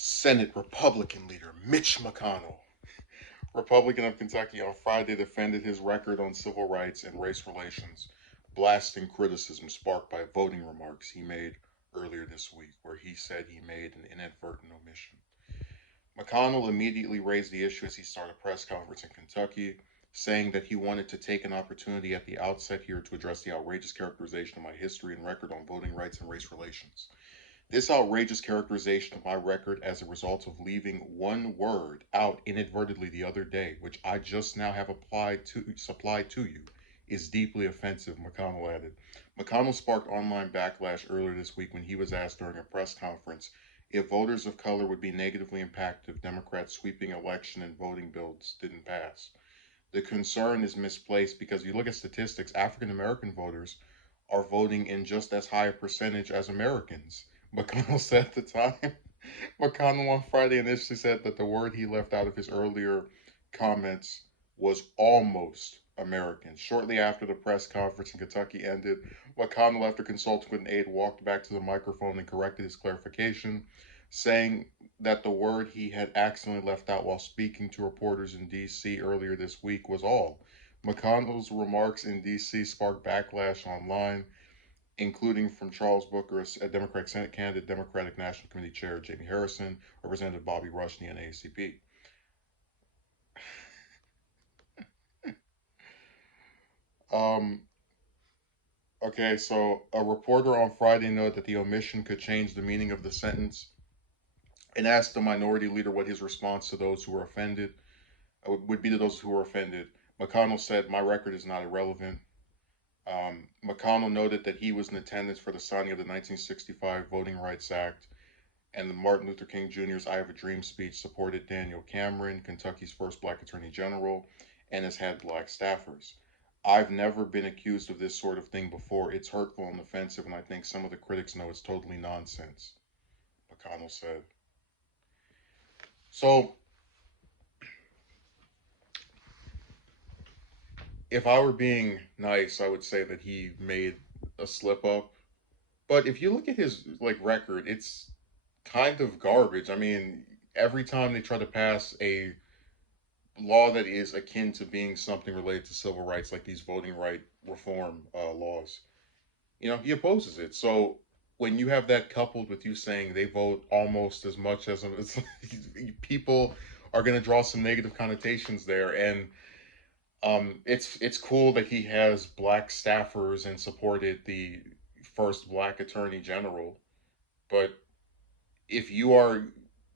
Senate Republican leader Mitch McConnell, Republican of Kentucky, on Friday defended his record on civil rights and race relations, blasting criticism sparked by voting remarks he made earlier this week, where he said he made an inadvertent omission. McConnell immediately raised the issue as he started a press conference in Kentucky, saying that he wanted to take an opportunity at the outset here to address the outrageous characterization of my history and record on voting rights and race relations. This outrageous characterization of my record as a result of leaving one word out inadvertently the other day, which I just now have supplied to you, is deeply offensive, McConnell added. McConnell sparked online backlash earlier this week when he was asked during a press conference if voters of color would be negatively impacted if Democrats' sweeping election and voting bills didn't pass. The concern is misplaced because if you look at statistics, African American voters are voting in just as high a percentage as Americans. McConnell said at the time. McConnell on Friday initially said that the word he left out of his earlier comments was almost American. Shortly after the press conference in Kentucky ended, McConnell, after consulting with an aide, walked back to the microphone and corrected his clarification, saying that the word he had accidentally left out while speaking to reporters in D.C. earlier this week was all. McConnell's remarks in D.C. sparked backlash online, including from Charles Booker, a Democratic Senate candidate, Democratic National Committee Chair Jamie Harrison, Representative Bobby Rushney, and ACP. Um, okay, so a reporter on Friday noted that the omission could change the meaning of the sentence and asked the minority leader what his response to those who were offended would be to those who were offended. McConnell said, "My record is not irrelevant." McConnell noted that he was in attendance for the signing of the 1965 Voting Rights Act, and the Martin Luther King Jr.'s I Have a Dream speech supported Daniel Cameron, Kentucky's first black attorney general, and has had black staffers. "I've never been accused of this sort of thing before. It's hurtful and offensive, and I think some of the critics know it's totally nonsense," McConnell said. So, if I were being nice, I would say that he made a slip up. But if you look at his record, it's kind of garbage. I mean, every time they try to pass a law that is akin to being something related to civil rights, like these voting right reform laws, he opposes it. So when you have that coupled with you saying they vote almost as much as it's, people are going to draw some negative connotations there, and it's cool that he has black staffers and supported the first black attorney general, but if you are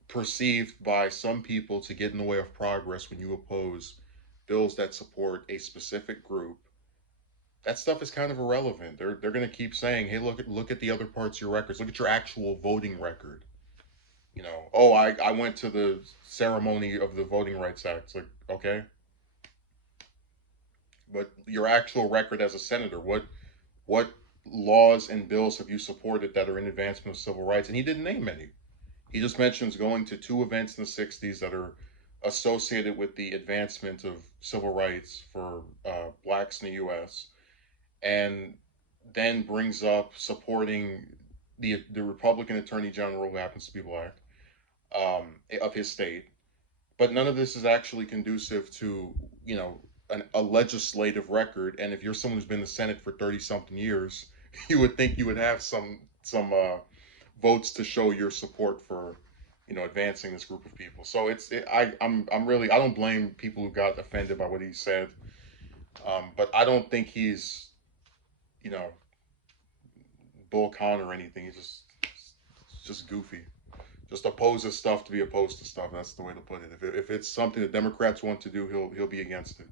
perceived by some people to get in the way of progress when you oppose bills that support a specific group, that stuff is kind of irrelevant. They're going to keep saying, "Hey, look at the other parts of your records. Look at your actual voting record." Oh, I went to the ceremony of the Voting Rights Act. It's like, okay, but your actual record as a senator, what laws and bills have you supported that are in advancement of civil rights? And he didn't name any. He just mentions going to two events in the 60s that are associated with the advancement of civil rights for blacks in the U.S., and then brings up supporting the Republican Attorney General, who happens to be black, of his state. But none of this is actually conducive to, a legislative record. And if you're someone who's been in the Senate for 30 something years, you would think you would have some votes to show your support for, advancing this group of people. So I'm really, I don't blame people who got offended by what he said, but I don't think he's, you know Bull Con or anything. He's just goofy. Just opposes stuff to be opposed to stuff. That's the way to put it. If it's something the Democrats want to do, he'll be against it.